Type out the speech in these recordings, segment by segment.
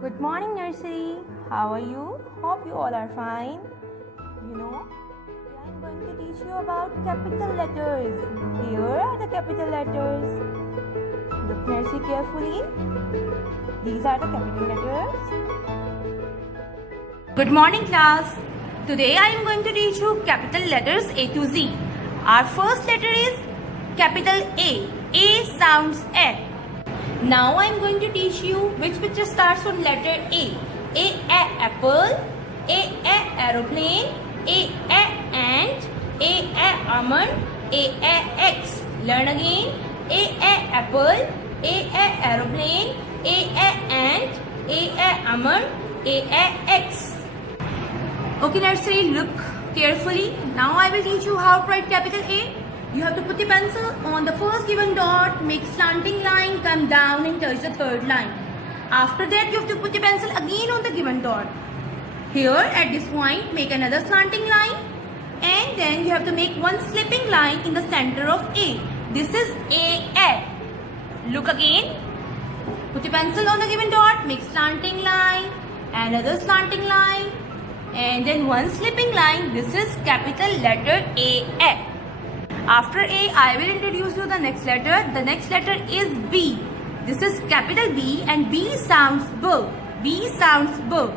Good morning, nursery. How are you? Hope you all are fine. Today I'm going to teach you about capital letters. Here are the capital letters. Look, nursery, carefully. These are the capital letters. Good morning, class. Today I am going to teach you capital letters A to Z. Our first letter is capital A. A sounds A. Now I am going to teach you which picture starts from letter A. A apple, A aeroplane, A ant, A almond, A X. Learn again. A apple, A aeroplane, A ant, A almond, A X. Okay, nursery, look carefully. Now I will teach you how to write capital A. You have to put the pencil on the first given dot, make slanting line, come down and touch the third line. After that, you have to put the pencil again on the given dot. Here at this point, make another slanting line and then you have to make one slipping line in the center of A. This is A. Look again. Put the pencil on the given dot, make slanting line, another slanting line and then one slipping line. This is capital letter A. After A, I will introduce you the next letter. The next letter is B. This is capital B and B sounds B. B sounds B.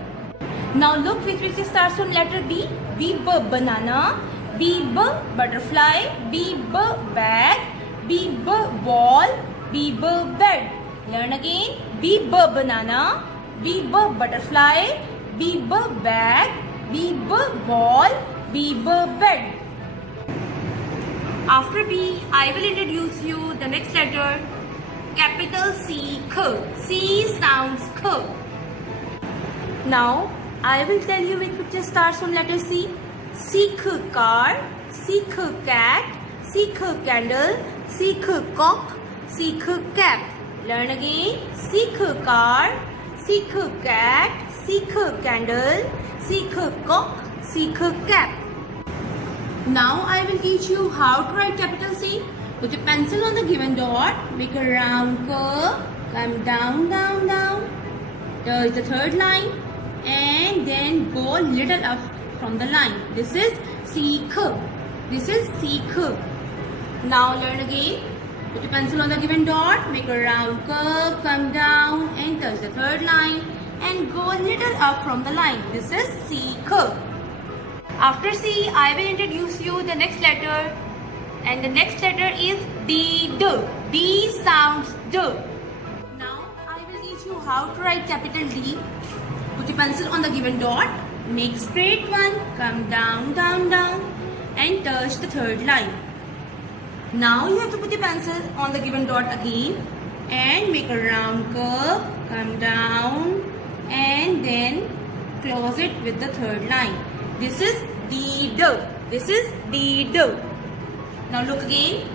Now look which starts from letter B. B banana, B butterfly, B bag, B ball, B bed. Learn again. B banana, B butterfly, B bag, B ball, B bed. After B, I will introduce you the next letter, capital C, K. C sounds K. Now, I will tell you which picture starts from letter C. C, car, C, cat, C, candle, C, cock, C, cap. Learn again. C, car, C, cat, C, candle, C, cock, C, cap. Now I will teach you how to write capital C. Put a pencil on the given dot, make a round curve, come down, down, down, touch the third line and then go little up from the line. This is C. This is C. Now learn again. Put a pencil on the given dot, make a round curve, come down and touch the third line and go little up from the line. This is C. After C, I will introduce you the next letter and the next letter is D. D sounds D. Now I will teach you how to write capital D. Put your pencil on the given dot, make straight one, come down, down, down and touch the third line. Now you have to put the pencil on the given dot again and make a round curve, come down and then close it with the third line. This is D. This is D. Now look again.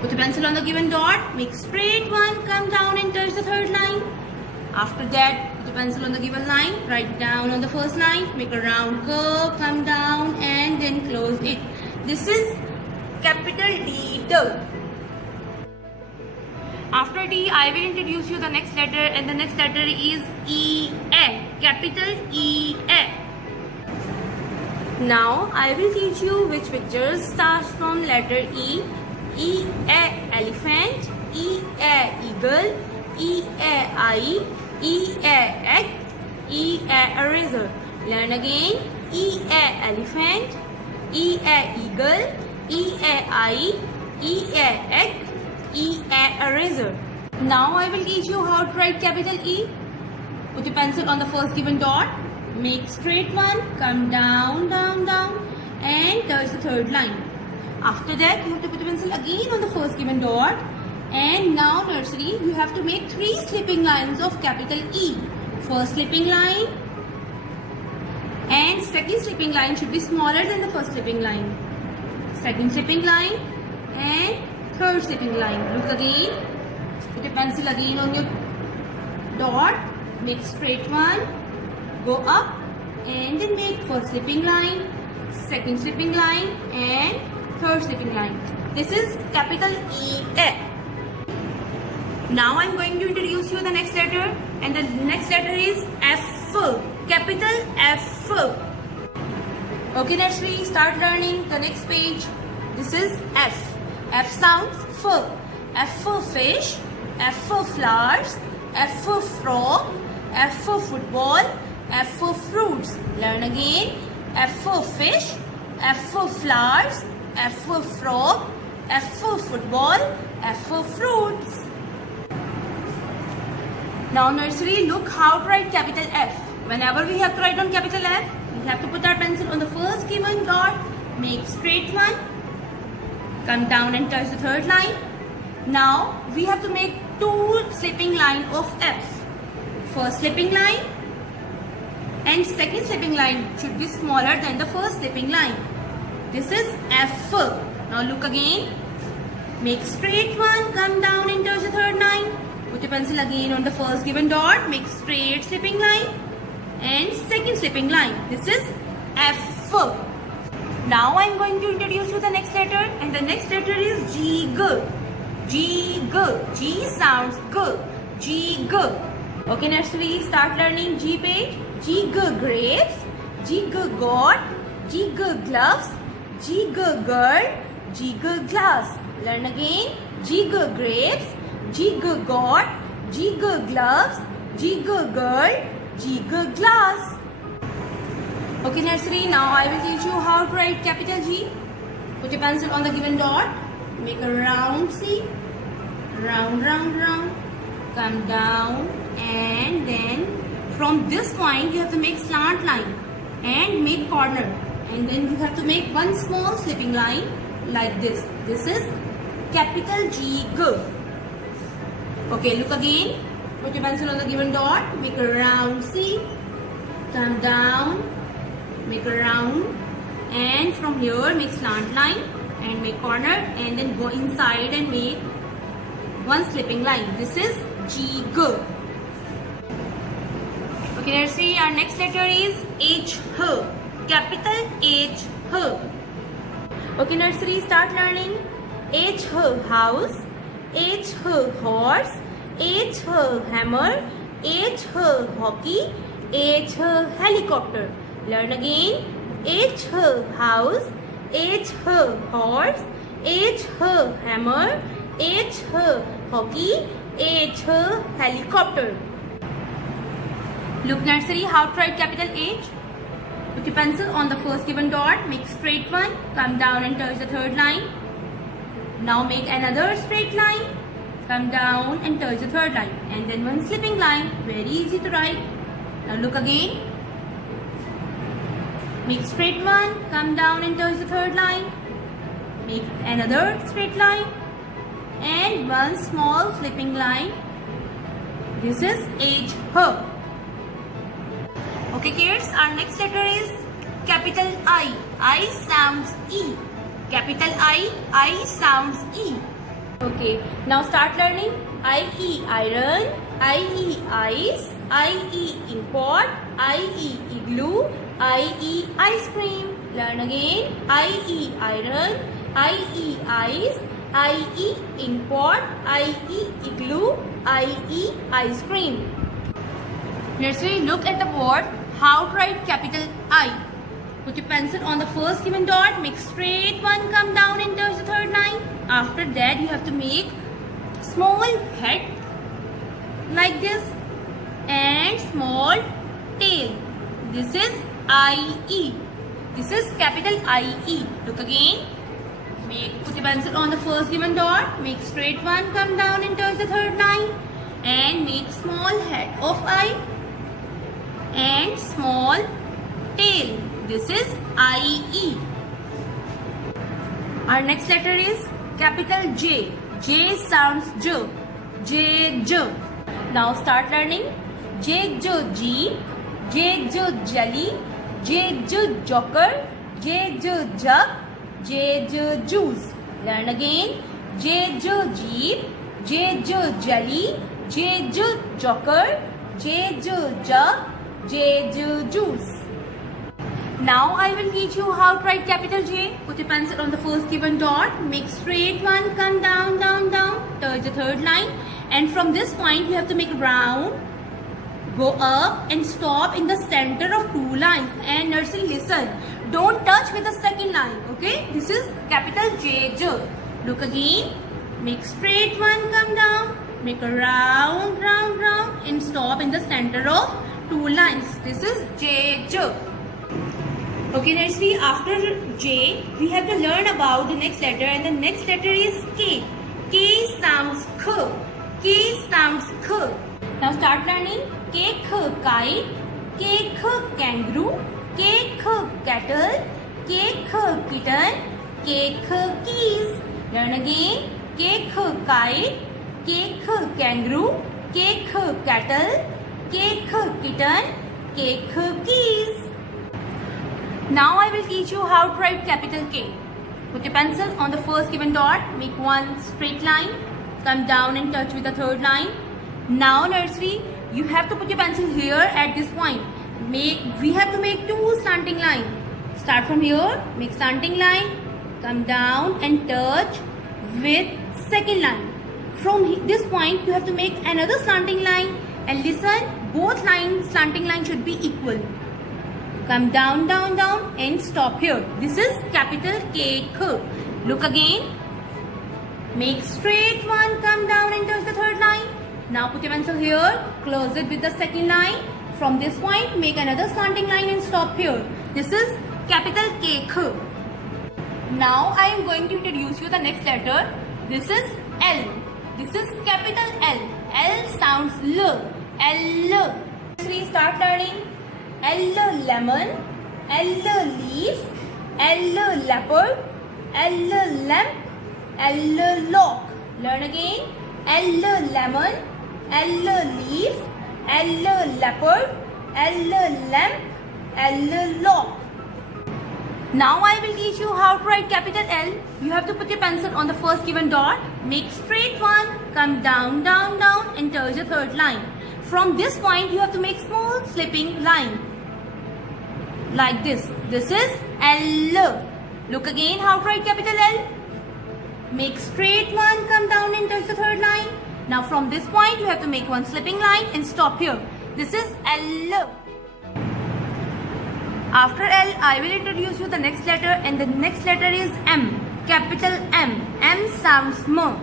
Put the pencil on the given dot, make straight one, come down and touch the third line. After that, put the pencil on the given line, write down on the first line, make a round curve, come down and then close it. This is capital D. After D, I will introduce you the next letter and the next letter is E. Capital E. Now I will teach you which pictures starts from letter E. E elephant, E eagle, E eye, E egg, E eraser. Learn again. E elephant, E eagle, E eye, E egg, E eraser. Now I will teach you how to write capital E. Put your pencil on the first given dot. Make straight one, come down, down, down and touch the third line. After that, you have to put the pencil again on the first given dot and now nursery, you have to make 3 slipping lines of capital E. First slipping line and second slipping line should be smaller than the first slipping line. Second slipping line and third slipping line. Look again, put your pencil again on your dot, make straight one, go up and then make first slipping line, second slipping line and third slipping line. This is capital E. Now I am going to introduce you the next letter and the next letter is F, capital F. Okay, let's start learning the next page. This is F. F sounds F. F for fish, F for flowers, F for frog, F for football, F for fruits. Learn again. F for fish, F for flowers, F for frog, F for football, F for fruits. Now nursery, look how to write capital F. Whenever we have to write on capital F, we have to put our pencil on the first given dot, make straight one, come down and touch the third line. Now we have to make two slipping line of F. First slipping line and second slipping line should be smaller than the first slipping line. This is F. Now look again. Make straight one, come down and touch the third line. Put your pencil again on the first given dot, make straight slipping line and second slipping line. This is F. Now I am going to introduce you the next letter, and the next letter is G. G. G sounds G. G. Okay, next we start learning G page. G grapes, G goat, G gloves, G girl, G glass. Learn again. G grapes, G goat, G gloves, G girl, G glass. Okay, nursery, now I will teach you how to write capital G. Put your pencil on the given dot, make a round C, round, come down, and then from this point you have to make slant line and make corner, and then you have to make one small slipping line like this. This is capital G. Okay, look again. Put your pencil on the given dot, make a round C, come down, make a round, and from here make slant line and make corner, and then go inside and make one slipping line. This is G. Okay, let's see, our next letter is H, capital H. Okay, nursery, start learning. H, house, H, horse, H, hammer, H, hockey, H, helicopter. Learn again. H, house, H, horse, H, hammer, H, hockey, H, helicopter. Look, nursery, how to write capital H. Put your pencil on the first given dot, make straight one, come down and touch the third line. Now make another straight line, come down and touch the third line, and then one slipping line. Very easy to write. Now look again. Make straight one, come down and touch the third line. Make another straight line and one small slipping line. This is H. Okay, kids, our next letter is capital I. I sounds E. Capital I sounds E. Okay, now start learning. I-E iron, I-E ice, I-E import, I-E igloo, I-E ice cream. Learn again. I-E iron, I-E ice, I-E import, I-E igloo, I-E ice cream. Nursery, look at the board. How to write capital I. Put your pencil on the first given dot, make straight one, come down and touch the third line. After that, you have to make small head like this and small tail. This is I-E. This is capital I-E. Look again. Put your pencil on the first given dot, make straight one, come down and touch the third line, and make small head of I and small tail. This is I-E. Our next letter is capital J. J sounds J. J. Now start learning. J, jeep, J, jelly, J, joker, J, jug, J, juice. Learn again. J, jeep, J, jelly, J, joker, J, jug, J, juice. Now I will teach you how to write capital J. Put your pencil on the first given dot, make straight one, come down, touch the third line, and from this point you have to make round Go up and stop in the center of two lines. And nursery, listen. Don't touch with the second line. Okay? This is capital J, J. Look again. Make straight one, come down. Make a round, round, round. And stop in the center of two lines. This is J, J. Okay, nursery, after J, we have to learn about the next letter, and the next letter is K. K sounds K. K sounds K. Now start learning. K, K, kite. K, K, kangaroo. K, K, kettle. K, K, kitten. K, K, keys. Learn again. K, K, kite. K, K, kangaroo. K, K, kettle. K, K, kitten. K, K, keys. Now I will teach you how to write capital K. Put your pencil on the first given dot, make one straight line, come down and touch with the third line. Now nursery, you have to put your pencil here at this point. We have to make two slanting lines. Start from here, make slanting line, come down and touch with second line. From this point, you have to make another slanting line, and listen, both lines, slanting line should be equal. Come down, down, down and stop here. This is capital K, K. Look again. Make straight one, come down and touch the third line. Now put your pencil here, close it with the second line. From this point, make another slanting line and stop here. This is capital K, K. Now I am going to introduce you the next letter. This is L. This is capital L. L sounds L. L. We start learning. L, lemon. L, leaf. L, leopard. L, lamp. L, lock. Learn again. L, lemon. L, leaf. L, leopard. L, lamp. L, lock. Now I will teach you how to write capital L. You have to put your pencil on the first given dot, make straight one, come down, down, down and touch the third line. From this point, you have to make small slipping line. Like this. This is L. Look again how to write capital L. Make straight one, come down and touch the third line. Now from this point, you have to make one slipping line and stop here. This is L. After L, I will introduce you the next letter, and the next letter is M. Capital M. M sounds M.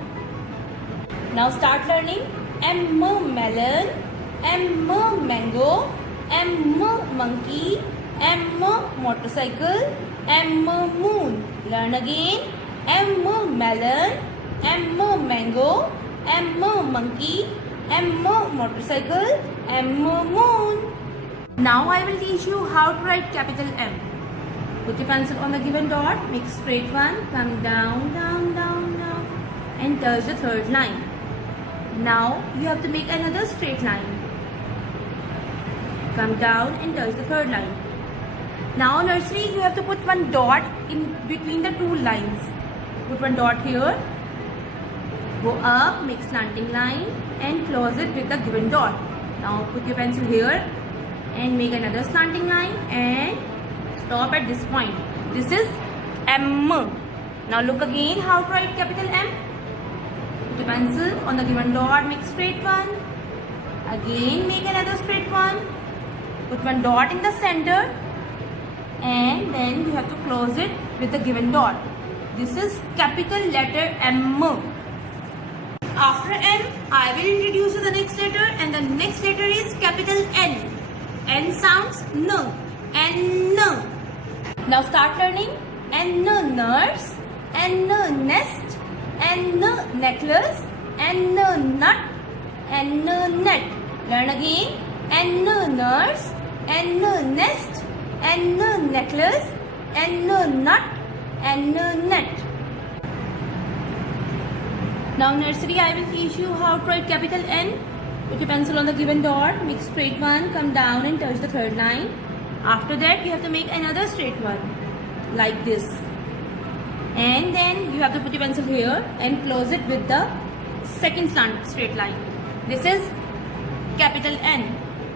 Now start learning. M, melon. M, mango. M, monkey. M, motorcycle. M, moon. Learn again. M, melon. M, mango. M, monkey. M, motorcycle. M, moon. Now I will teach you how to write capital M. Put your pencil on the given dot, make straight one, come down, down, down, down and touch the third line. Now you have to make another straight line. Come down and touch the third line. Now nursery, you have to put one dot in between the two lines. Put one dot here, go up, make slanting line and close it with the given dot. Now put your pencil here and make another slanting line and stop at this point. This is M. Now look again how to write capital M. Put your pencil on the given dot, make straight one. Again make another straight one. Put one dot in the center and then you have to close it with the given dot. This is capital letter M. After M, I will introduce you the next letter, and the next letter is capital N. N sounds N. N. Now start learning. N, nurse. N, nest. N, necklace. N, nut. N, net. Learn again. N, nurse. N, nest. N, necklace. N, nut. N, net. Now nursery, I will teach you how to write capital N. Put your pencil on the given dot, make straight one, come down and touch the third line. After that, you have to make another straight one, like this. And then you have to put your pencil here and close it with the second straight line. This is capital N.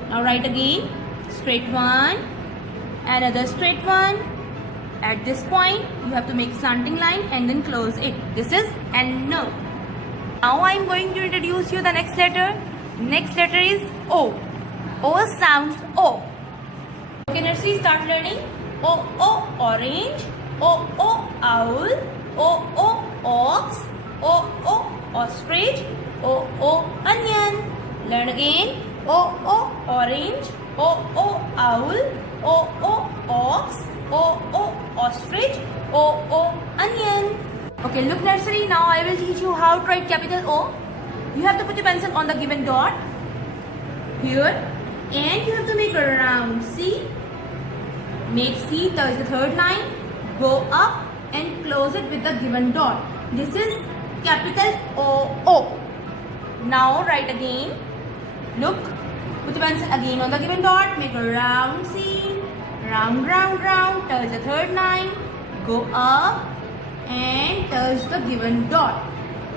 Now write again, straight one, another straight one. At this point, you have to make slanting line and then close it. This is N. Now I am going to introduce you the next letter. Next letter is O. O sounds O. Okay, nursery, start learning. O orange. O owl. O ox. O ostrich. O onion. Learn again. O orange. O owl. O ox. O ostrich. O onion. Okay, look nursery, now I will teach you how to write capital O. You have to put your pencil on the given dot here and you have to make a round C. Make C touch the third line, go up and close it with the given dot. This is capital O. Now write again. Look, put the pencil again on the given dot, make a round C, round, touch the third line, go up and touch the given dot.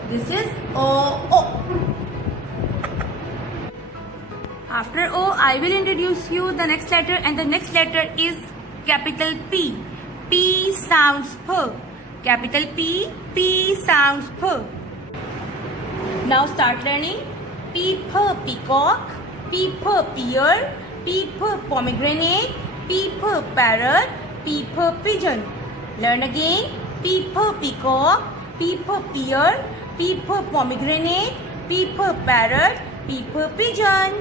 This is O. After O, I will introduce you the next letter, and the next letter is capital P. P sounds P. Capital P sounds P. Now start learning. P for peacock, P for pear, P for pomegranate, P for parrot, P for pigeon. Learn again. P for peacock, P for pear, P for pomegranate, P for parrot, P for pigeon.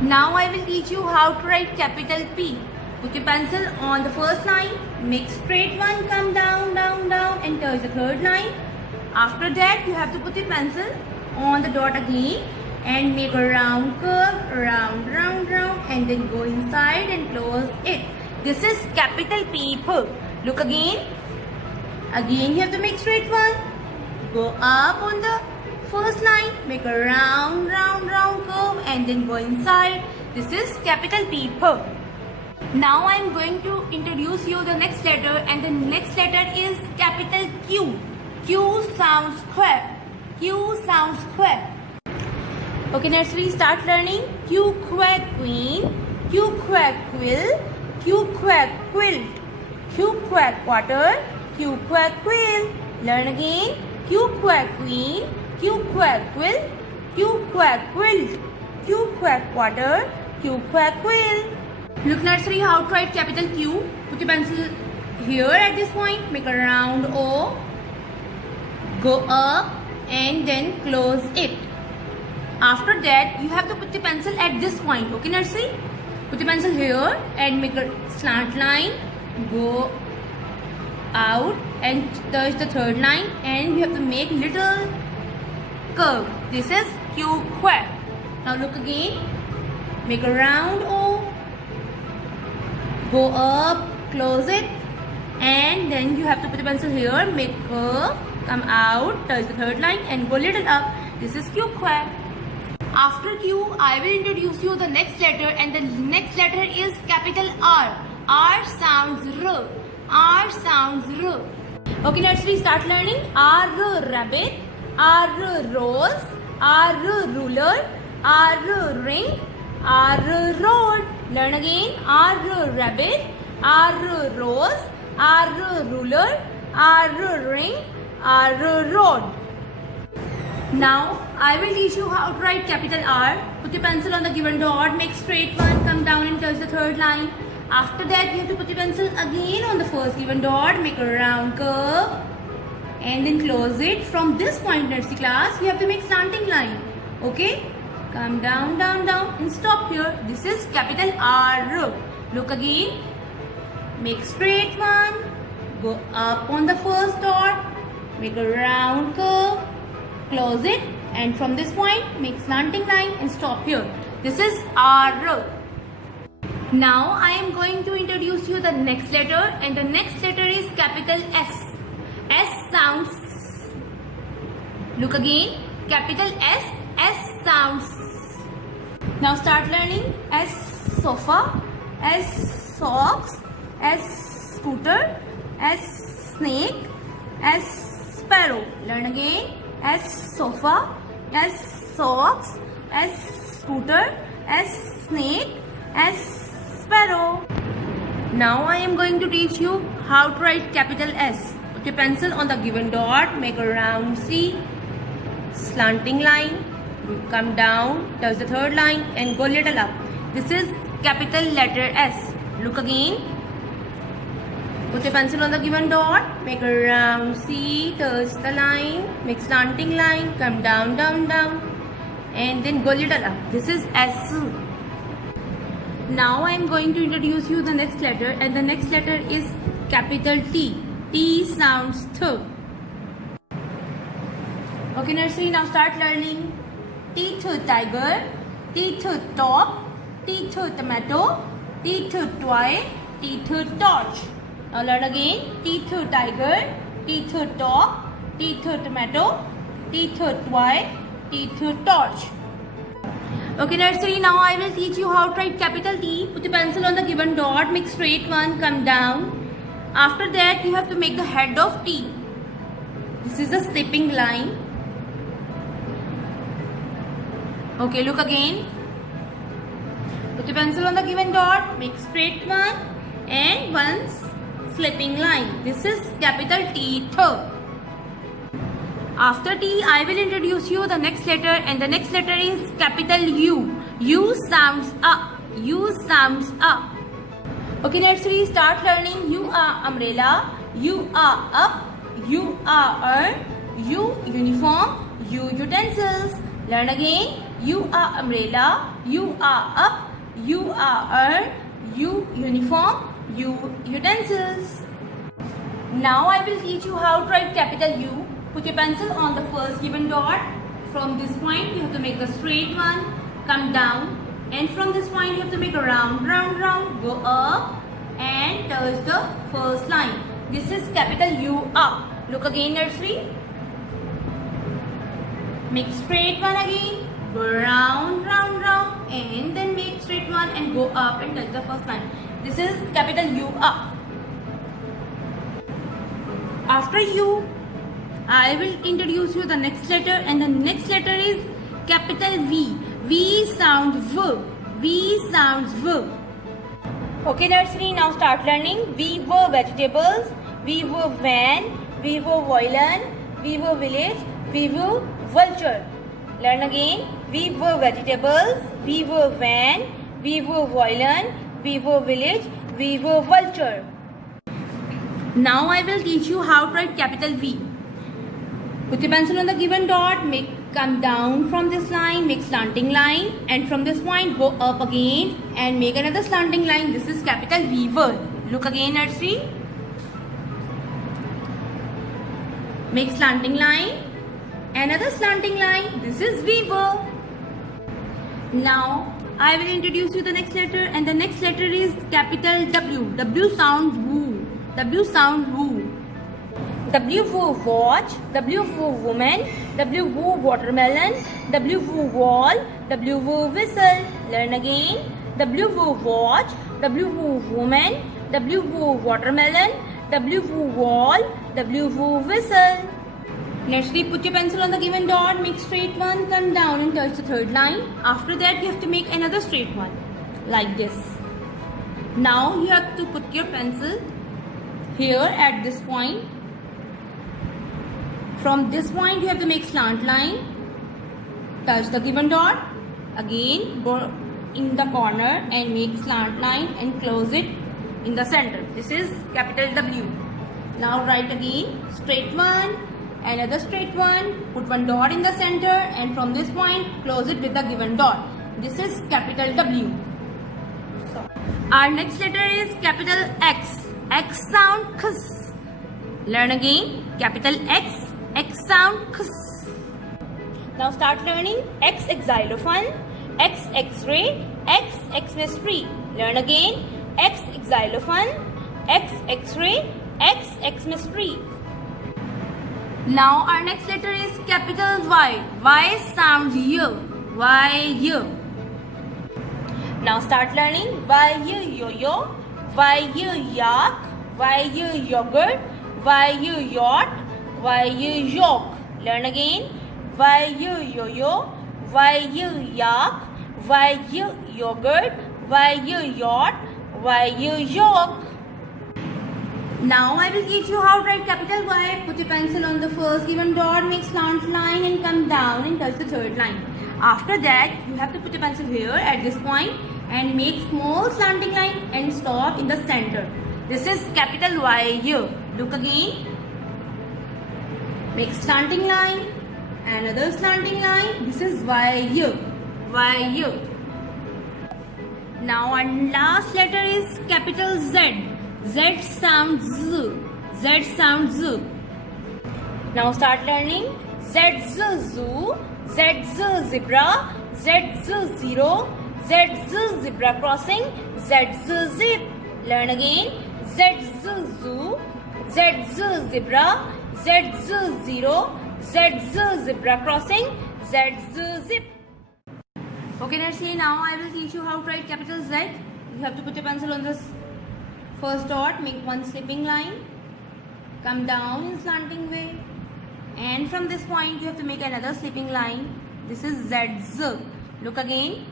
Now I will teach you how to write capital P. Put your pencil on the first line, make straight one, come down, and touch the third line. After that, you have to put your pencil on the dot again and make a round curve, round, and then go inside and close it. This is capital P. Look again. Again, you have to make straight one. Go up on the first line, make a round curve and then go inside. This is capital P. Now I am going to introduce you the next letter, and the next letter is capital Q. Q sounds square. Q sounds square. Okay, nursery, start learning. Q quack queen, Q quack quill, Q quack quilt, Q quack water, Q quack quill. Learn again. Q quack queen, Q quack quill, Q quack quilt, Q quack water, Q quack quill. Look nursery, how to write capital Q. Put your pencil here at this point, make a round O, go up and then close it. After that, you have to put the pencil at this point. Okay nursery? Put the pencil here and make a slant line, go out and touch the third line, and you have to make little curve. This is Q quack. Now look again, make a round O, go up, close it, and then you have to put the pencil here, make curve, come out, touch the third line and go little up. This is Q quack. After Q, I will introduce you the next letter, and the next letter is capital R. R sounds R. R sounds R. Okay, nursery, start learning. R rabbit, R rose, R ruler, R ring, R road. Learn again. R rabbit, R rose, R ruler, R ring, R road. Now I will teach you how to write capital R. Put your pencil on the given dot, make straight one, come down and touch the third line. After that, you have to put your pencil again on the first given dot, make a round curve and then close it. From this point, nursery class, you have to make slanting line. Okay? Come down and stop here. This is capital R. Look again. Make straight one, go up on the first dot, make a round curve, close it, and from this point, make slanting line and stop here. This is R. Now I am going to introduce you the next letter, and the next letter is capital S. S sounds. Look again. Capital S. S sounds. Now start learning. S sofa, S socks, S scooter, S snake, S sparrow. Learn again. S sofa, S socks, S scooter, S snake, S sparrow. Now I am going to teach you how to write capital S. Put your pencil on the given dot, make a round C, slanting line, come down, touch the third line and go little up. This is capital letter S. Look again. Put a pencil on the given dot, make a round C, touch the line, make slanting line, come down, down, down, and then go little up. This is S. Now I am going to introduce you the next letter, and the next letter is capital T. T sounds th. Okay, nursery, now start learning. T to tiger, T to top, T to tomato, T to toy, T to torch. Now learn again. T to tiger, T to top, T to tomato, T to toy, T to torch. Okay, nursery, now I will teach you how to write capital T. Put the pencil on the given dot, make straight one, come down. After that, you have to make the head of T. This is a slipping line. Okay, look again. Put the pencil on the given dot, make straight one and one slipping line. This is capital T, th. After T, I will introduce you the next letter, and the next letter is capital U. U sounds up. U sounds up. Okay, nursery, start learning. U are umbrella, U are up, U are U uniform, U utensils. Learn again. U are umbrella, U are up, U are U uniform, U utensils. Now I will teach you how to write capital U. Put your pencil on the first given dot. From this point you have to make the straight one, come down, and from this point you have to make a round, round, round, go up and touch the first line. This is capital U up. Look again, nursery. Make straight one again, go round, round, round, and then make straight one and go up and touch the first line. This is capital U up. After U, I will introduce you the next letter, and the next letter is capital V. V sounds V. V sounds V. Okay, nursery, now start learning. V were vegetables, V were van, V were violin, V were village, V were vulture. Learn again. V were vegetables, V were van, V were violin, V were village, V were vulture. Now I will teach you how to write capital V. Put your pencil on the given dot, come down from this line, make slanting line, and from this point go up again and make another slanting line. This is capital V word. Look again, nursery. Make slanting line, another slanting line. This is V word. Now I will introduce you the next letter, and the next letter is capital W. W sounds woo. W sounds woo. W for watch, W for woman, W for watermelon, W for wall, W for whistle. Learn again. W for watch, W for woman, W for watermelon, W for wall, W for whistle. Nursery, put your pencil on the given dot, make straight one, come down and touch the third line. After that, you have to make another straight one, like this. Now you have to put your pencil here at this point. From this point you have to make slant line, touch the given dot, again go in the corner and make slant line and close it in the center. This is capital W. Now write again straight one, another straight one, put one dot in the center, and from this point close it with the given dot. This is capital W. So our next letter is capital X. X sound X. Learn again. Capital X. X sound X. Now start learning. X xylophone, X X-ray, X Xmas tree. Learn again. X xylophone, X X-ray, X Xmas tree. Now our next letter is capital Y. Y sounds Y. Y. Now start learning. Y yo-yo, Y yak, Y yogurt, Y yacht, Y yolk. Learn again. Y yo-yo, Y yak, Y yogurt, Y yacht, Y yolk. Now I will teach you how to write capital Y. Put your pencil on the first given dot, make slant line and come down and touch the third line. After that, you have to put a pencil here at this point and make small slanting line and stop in the center. This is capital Y here. Look again. Make slanting line, another slanting line. This is Y here. Y here. Now our last letter is capital Z. Z sounds Z. Z sounds Z. Now start learning. Z Z zoo. Z Z zebra. Z Z zero. Z Z zebra crossing. Z Z zip. Learn again. Z Z zoo. Z Z zebra. Z Z zero. Z Z zebra crossing. Z Z zip. Okay, let's see. Now I will teach you how to write capital Z. You have to put a pencil on this first dot, make one slipping line, come down in slanting way, and from this point you have to make another slipping line. This is ZZ. Look again.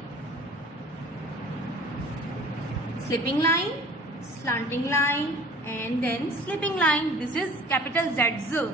Slipping line, slanting line, and then slipping line. This is capital ZZ.